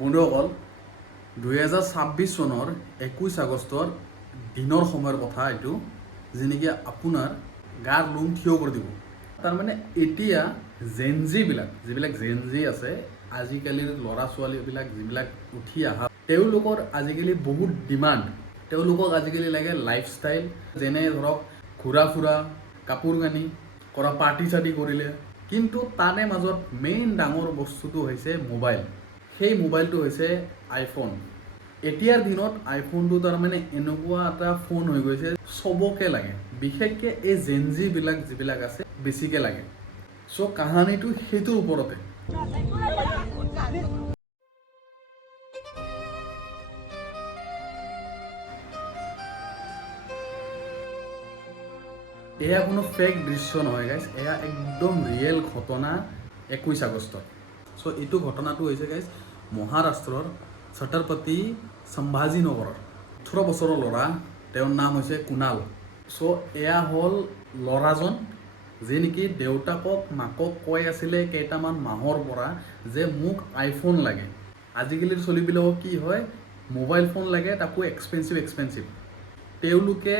বন্ধুসকল 2026 চনৰ 21 আগষ্টৰ দিনৰ সময়ৰ কথা এইটো যে নেকি আপোনাৰ গাৰ লোম থিয় কৰি দিব। তাৰমানে এতিয়া যিবিলাক জেনজি আছে, আজিকালিৰ ল'ৰা ছোৱালীবিলাক যিবিলাক উঠি অহা, তেওঁলোকৰ আজিকালি বহুত ডিমাণ্ড। তেওঁলোকক আজিকালি লাগে লাইফষ্টাইল, যেনে ধৰক ঘূৰা ফুৰা, কাপোৰ কানি কৰা, পাৰ্টি চাৰ্টি কৰিলে। কিন্তু তাৰে মাজত মেইন ডাঙৰ বস্তুটো হৈছে মোবাইল। সেই মোবাইলটো হৈছে আইফোন। এতিয়াৰ দিনত আইফোনটো তাৰমানে এনেকুৱা এটা ফোন হৈ গৈছে, চবকে লাগে, বিশেষকৈ এই জেনজিবিলাক যিবিলাক আছে বেছিকৈ লাগে। চ' কাহানীটো সেইটোৰ ওপৰতে। এয়া কোনো ফেক দৃশ্য নহয় গাইজ, এয়া একদম ৰিয়েল ঘটনা 21 আগষ্টত। চ' এইটো ঘটনাটো হৈছে গাইজ মহাৰাষ্ট্ৰৰ ছত্ৰপতি সম্ভাজীনগৰৰ 18 বছৰৰ ল'ৰা, তেওঁৰ নাম হৈছে কুণাল। চ' এয়া হ'ল ল'ৰাজন যে নেকি দেউতাকক মাকক কৈ আছিলে কেইটামান মাহৰ পৰা যে মোক আইফোন লাগে। আজিকালিৰ চলিবিলাকক কি হয়, মোবাইল ফোন লাগে, তাকো এক্সপেঞ্চিভ। তেওঁলোকে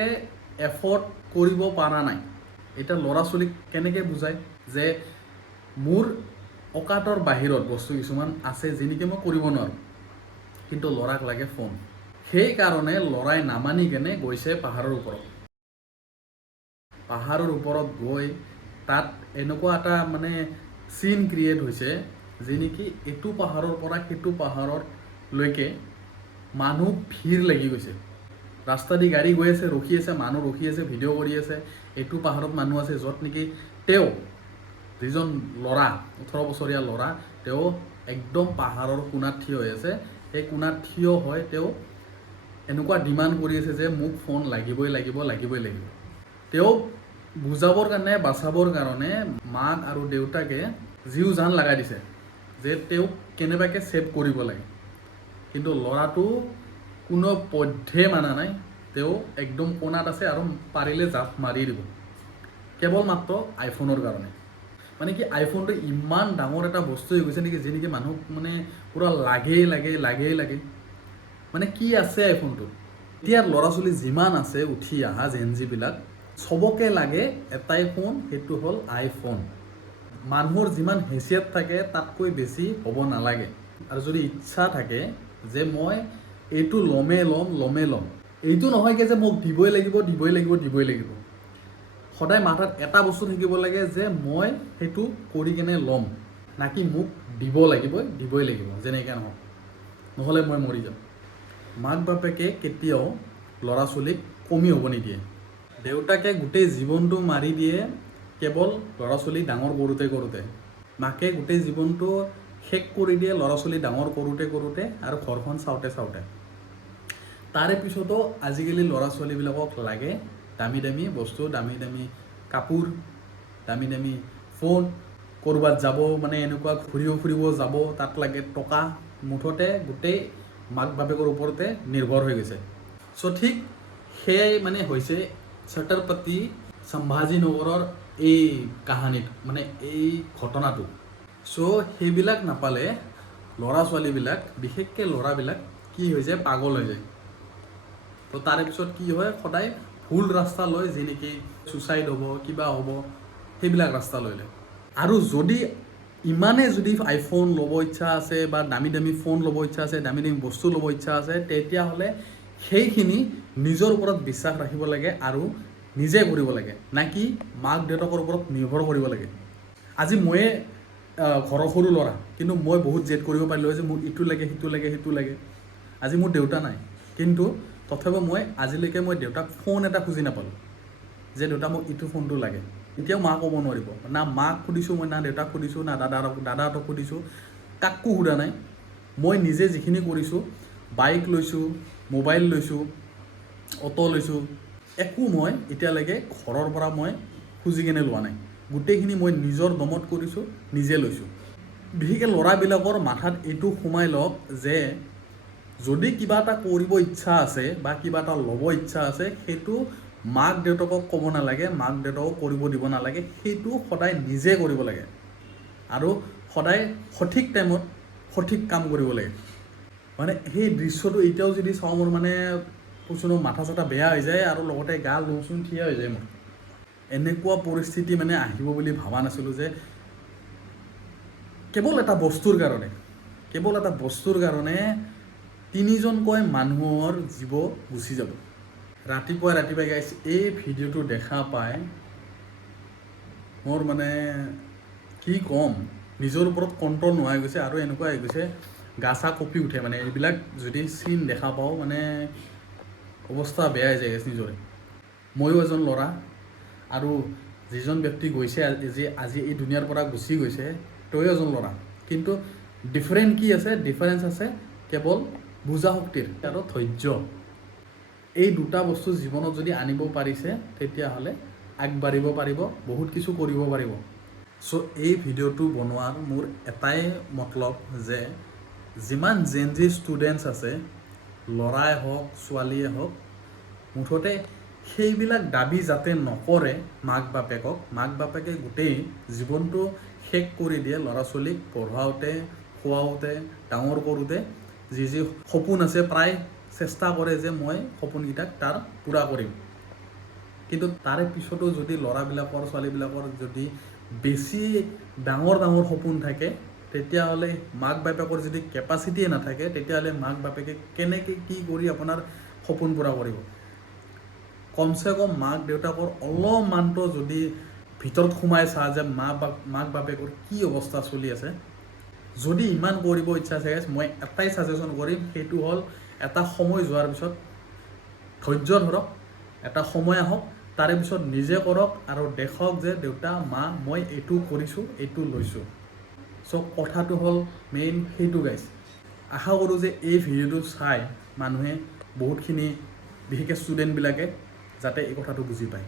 এফৰ্ড কৰিব পৰা নাই। এতিয়া ল'ৰা ছোৱালীক কেনেকৈ বুজায় যে মোৰ অকাতৰ বাহিৰত বস্তু কিছুমান আছে যি নেকি মই কৰিব নোৱাৰোঁ, কিন্তু ল'ৰাক লাগে ফোন। সেইকাৰণে ল'ৰাই নামানি কেনে গৈছে পাহাৰৰ ওপৰত গৈ তাত এনেকুৱা এটা মানে চিন ক্ৰিয়েট হৈছে যে নেকি এইটো পাহাৰৰ পৰা সেইটো পাহাৰলৈকে মানুহ ভিৰ লাগি গৈছে। ৰাস্তা দি গাড়ী গৈ আছে, ৰখি আছে, মানুহ ৰখি আছে, ভিডিঅ' কৰি আছে। এইটো পাহাৰত মানুহ আছে য'ত নেকি তেওঁ যিজন ল'ৰা, 18 বছৰীয়া ল'ৰা, তেওঁ একদম পাহাৰৰ কোণাত থিয় হৈ আছে। সেই কোণাত থিয় হৈ তেওঁ এনেকুৱা ডিমাণ্ড কৰি আছে যে মোক ফোন লাগিবই লাগিব। তেওঁ বুজাবৰ কাৰণে, বাচাবৰ কাৰণে মাক আৰু দেউতাকে জীও জান লগাই দিছে যে তেওঁক কেনেবাকৈ ছেভ কৰিব লাগে। কিন্তু ল'ৰাটো কোনো পধ্যে মানা নাই। তেওঁ একদম কোণাত আছে আৰু পাৰিলে জাপ মাৰি দিব, কেৱল মাত্ৰ আইফোনৰ কাৰণে। মানে কি আইফোনটো ইমান ডাঙৰ এটা বস্তু হৈ গৈছে নেকি যি নেকি মানুহক মানে পূৰা লাগেই। মানে কি আছে আইফোনটোত? এতিয়াৰ ল'ৰা ছোৱালী যিমান আছে উঠি অহা জেনজিবিলাক, চবকে লাগে এটাই ফোন, সেইটো হ'ল আইফোন। মানুহৰ যিমান হেচিয়ত থাকে তাতকৈ বেছি হ'ব নালাগে। আৰু যদি ইচ্ছা থাকে যে মই এইটো ল'মেই ল'ম, এইটো নহয়গৈ যে মোক দিবই লাগিব। সদায় মাথাত এটা বস্তু থাকিব লাগে যে মই সেইটো কৰি কেনে ল'ম, নাকি মোক দিবই লাগিব যেনেকৈ নহওক, নহ'লে মই মৰি যাম। মাক বাপেকে কেতিয়াও ল'ৰা ছোৱালীক কমি হ'ব নিদিয়ে। দেউতাকে গোটেই জীৱনটো মাৰি দিয়ে কেৱল ল'ৰা ছোৱালী ডাঙৰ কৰোঁতে। মাকে গোটেই জীৱনটো শেষ কৰি দিয়ে ল'ৰা ছোৱালী ডাঙৰ কৰোঁতে আৰু ঘৰখন চাওঁতে। তাৰে পিছতো আজিকালি ল'ৰা ছোৱালীবিলাকক লাগে দামী বস্তু, দামী কাপোৰ, দামী ফোন। ক'ৰবাত যাব মানে এনেকুৱা ফুৰিব যাব, তাত লাগে টকা। মুঠতে গোটেই মাক বাপেকৰ ওপৰতে নিৰ্ভৰ হৈ গৈছে। চ' ঠিক সেয়াই মানে হৈছে ছত্ৰপতি সম্ভাজীনগৰৰ এই কাহানীত, মানে এই ঘটনাটো। চ' সেইবিলাক নাপালে ল'ৰা ছোৱালীবিলাক, বিশেষকৈ ল'ৰাবিলাক কি হৈ যায়, পাগল হৈ যায়। তো তাৰে পিছত কি হয়, সদায় ভুল ৰাস্তা লয়, যি নেকি ছুচাইড হ'ব, কিবা হ'ব, সেইবিলাক ৰাস্তা লৈ লয়। আৰু যদি আইফোন ল'ব ইচ্ছা আছে বা দামী ফোন ল'ব ইচ্ছা আছে, দামী বস্তু ল'ব ইচ্ছা আছে, তেতিয়াহ'লে সেইখিনি নিজৰ ওপৰত বিশ্বাস ৰাখিব লাগে আৰু নিজে কৰিব লাগে, নাকি মাক দেউতাকৰ ওপৰত নিৰ্ভৰ কৰিব লাগে। আজি ময়ে ঘৰৰ সৰু ল'ৰা, কিন্তু মই বহুত জেদ কৰিব পাৰিলোঁ যে মোক ইটো লাগে, সিটো লাগে। আজি মোৰ দেউতা নাই, কিন্তু তথাপিও আজিলৈকে মই দেউতাক ফোন এটা খুজি নাপালোঁ যে দেউতা মোক ইটো ফোনটো লাগে। এতিয়াও মা ক'ব নোৱাৰিব, না মাক সুধিছোঁ মই, না দেউতাক সুধিছোঁ, না দাদাহঁতক সুধিছোঁ, কাকো সোধা নাই। মই নিজে যিখিনি কৰিছোঁ, বাইক লৈছোঁ, মোবাইল লৈছোঁ, অটো লৈছোঁ, একো মই এতিয়ালৈকে ঘৰৰ পৰা মই খুজি কেনে লোৱা নাই। গোটেইখিনি মই নিজৰ দমত কৰিছোঁ, নিজে লৈছোঁ। বিশেষকৈ ল'ৰাবিলাকৰ মাথাত এইটো সোমাই লওক যে যদি কিবা এটা কৰিব ইচ্ছা আছে বা কিবা এটা ল'ব ইচ্ছা আছে, সেইটো মাক দেউতাকক ক'ব নালাগে, মাক দেউতাকক কৰিব দিব নালাগে। সেইটো সদায় নিজে কৰিব লাগে আৰু সদায় সঠিক টাইমত সঠিক কাম কৰিব লাগে। মানে সেই দৃশ্যটো এতিয়াও যদি চাওঁ মোৰ মানে কৈছোঁ মাথা চাথা বেয়া হৈ যায় আৰু লগতে গা লুচুন থিয়া হৈ যায় মোৰ। এনেকুৱা পৰিস্থিতি মানে আহিব বুলি ভবা নাছিলোঁ যে কেৱল এটা বস্তুৰ কাৰণে 3জনকৈ মানুহৰ জীৱ গুচি যাব। ৰাতিপুৱাই গাইছ এই ভিডিঅ'টো দেখা পাই মোৰ মানে কি ক'ম, নিজৰ ওপৰত কণ্ট্ৰল নোহোৱা হৈ গৈছে আৰু এনেকুৱা হৈ গৈছে গা চা কঁপি উঠে। মানে এইবিলাক যদি চিন দেখা পাওঁ মানে অৱস্থা বেয়া হৈ যায় নিজৰে। ময়ো এজন ল'ৰা আৰু যিজন ব্যক্তি গৈছে আজি এই দুনীয়াৰ পৰা গুচি গৈছে তয়ো এজন ল'ৰা, কিন্তু ডিফাৰেঞ্চ আছে কেৱল বুজা শক্তিৰ আৰু ধৈৰ্য। এই দুটা বস্তু জীৱনত যদি আনিব পাৰিছে তেতিয়াহ'লে আগবাঢ়িব পাৰিব, বহুত কিছু কৰিব পাৰিব। চ' এই ভিডিঅ'টো বনোৱাৰ মোৰ এটাই মতলব যে যিমান জেনজি ষ্টুডেণ্টছ আছে, ল'ৰাই হওক ছোৱালীয়ে হওক, মুঠতে সেইবিলাক দাবী যাতে নকৰে মাক বাপেকে গোটেই জীৱনটো শেষ কৰি দিয়ে ল'ৰা ছোৱালীক পঢ়াওঁতে খুৱাওঁতে ডাঙৰ কৰোঁতে। যি সপোন আছে প্ৰায় চেষ্টা কৰে যে মই সপোনকেইটাক তাৰ পূৰা কৰিম, কিন্তু তাৰে পিছতো যদি ল'ৰাবিলাকৰ ছোৱালীবিলাকৰ যদি বেছি ডাঙৰ সপোন থাকে তেতিয়াহ'লে মাক বাপেকৰ যদি কেপাচিটিয়ে নাথাকে তেতিয়াহ'লে মাক বাপেকে কেনেকৈ কি কৰি আপোনাৰ সপোন পূৰা কৰিব। কমচে কম মাক দেউতাকৰ অলপমানটো যদি ভিতৰত সোমাই চা যে মাক বাপেকৰ কি অৱস্থা চলি আছে। যদি ইমান কৰিব ইচ্ছা আছে মই এটাই ছাজেশ্যন কৰিম, সেইটো হ'ল এটা সময় যোৱাৰ পিছত ধৈৰ্য ধৰক, এটা সময় আহক, তাৰে পিছত নিজে কৰক আৰু দেখক যে দেউতা মা মই এইটো কৰিছোঁ এইটো লৈছোঁ। চ' কথাটো হ'ল মেইন সেইটো গাইছ। আশা কৰোঁ যে এই ভিডিঅ'টো চাই মানুহে বহুতখিনি বিশেষকৈ ষ্টুডেণ্টবিলাকে যাতে এই কথাটো বুজি পায়।